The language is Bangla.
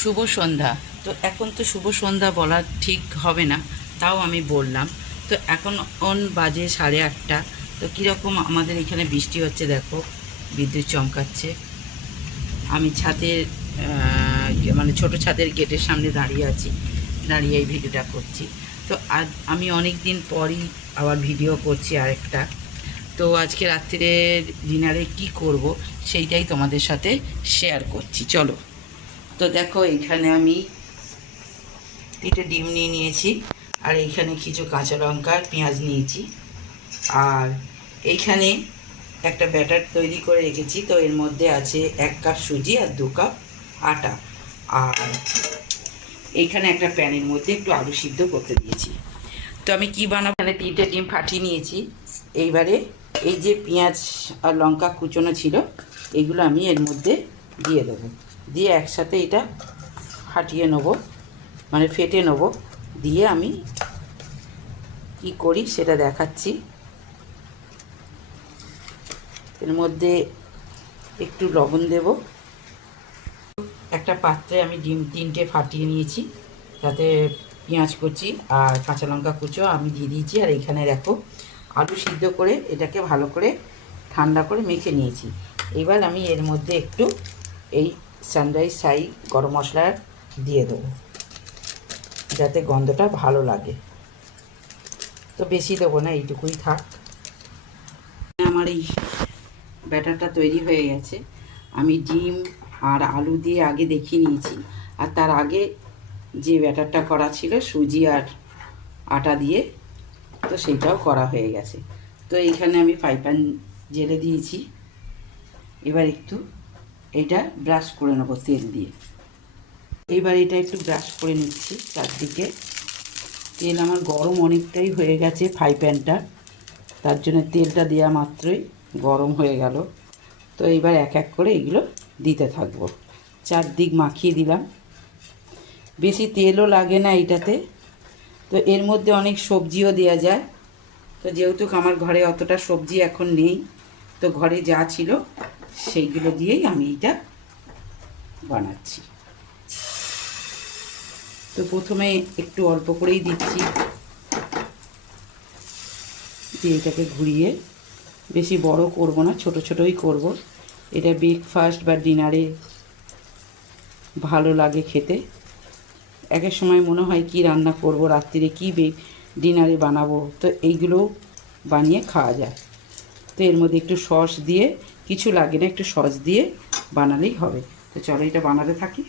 শুভ সন্ধ্যা। তো এখন তো শুভ সন্ধ্যা বলা ঠিক হবে না, তাও আমি বললাম। তো এখন বাজে 8:30। তো কীরকম আমাদের এখানে বৃষ্টি হচ্ছে দেখো, বিদ্যুৎ চমকাচ্ছে। আমি ছাদের মানে ছোট ছাদের গেটের সামনে দাঁড়িয়ে আছি, দাঁড়িয়ে এই ভিডিওটা করছি। তো আজ আমি অনেক দিন পরই আবার ভিডিও করছি আরেকটা। তো আজকে রাত্রিরে ডিনারে কি করব সেইটাই তোমাদের সাথে শেয়ার করছি, চলো। তো দেখো এইখানে আমি 3টে ডিম নিয়ে নিয়েছি, আর এইখানে কিছু কাঁচা লঙ্কা আর পেঁয়াজ নিয়েছি, আর এইখানে একটা ব্যাটার তৈরি করে রেখেছি। তো এর মধ্যে আছে 1 কাপ সুজি আর 2 কাপ আটা, আর এইখানে একটা প্যানের মধ্যে একটু আলু সিদ্ধ করতে দিয়েছি। তো আমি কি বানাবো, এখানে 3টে ডিম ফাটিয়ে নিয়েছি। এইবারে এই যে পেঁয়াজ আর লঙ্কা কুচোনো ছিল, এগুলো আমি এর মধ্যে দিয়ে দেবো, দিয়ে একসাথে এটা ফাটিয়ে নেবো, মানে ফেটে নেবো। দিয়ে আমি কি করি সেটা দেখাচ্ছি। এর মধ্যে একটু লবণ দেব। একটা পাত্রে আমি ডিম 3টে ফাটিয়ে নিয়েছি, তাতে পেঁয়াজ কুচি আর কাঁচা লঙ্কা কুচো আমি দিয়ে দিয়েছি। আর এইখানে দেখো আলু সিদ্ধ করে এটাকে ভালো করে ঠান্ডা করে মেখে নিয়েছি। এবার আমি এর মধ্যে একটু এই সানরাইজ সাই গরম মশলা দিয়ে দেবো, যাতে গন্ধটা ভালো লাগে। তো বেশি দেবো না, এইটুকুই থাক। আমার এই ব্যাটারটা তৈরি হয়ে গেছে। আমি ডিম আর আলু দিয়ে আগে দেখিয়ে নিয়েছি, আর তার আগে যে ব্যাটারটা করা ছিল সুজি আর আটা দিয়ে, তো সেইটাও করা হয়ে গেছে। তো এইখানে আমি ফ্রাই প্যান জেলে দিয়েছি। এবার একটু এটা ব্রাশ করে নেবো তেল দিয়ে। এইবার এটা একটু ব্রাশ করে নিচ্ছি চারদিকে। তেল আমার গরম অনেকটাই হয়ে গেছে ফ্রাই প্যানটা, তার জন্য তেলটা দেওয়া মাত্রই গরম হয়ে গেল। তো এইবার এক এক করে এগুলো দিতে থাকবো, চারদিক মাখিয়ে দিলাম। বেশি তেলও লাগে না এইটাতে। তো এর মধ্যে অনেক সবজিও দেওয়া যায়। তো যেহেতু আমার ঘরে অতটা সবজি এখন নেই, তো ঘরে যা ছিল সেইগুলো দিয়েই আমি এটা বানাচ্ছি। তো প্রথমে একটু অল্প করেই দিচ্ছি, দিয়ে এটাকে ঘুরিয়ে, বেশি বড় করব না, ছোট ছোটই করব। এটা ব্রেকফাস্ট বা ডিনারে ভালো লাগে খেতে। এক এক সময় মনে হয় কি রান্না করব, রাত্রিরে কী ডিনারে বানাবো, তো এইগুলো বানিয়ে খাওয়া যায়। তো এর মধ্যে একটু সস দিয়ে, কিছু লাগে না, একটু সস দিয়ে বানালেই হবে। তো চলো এটা বানাতে থাকি।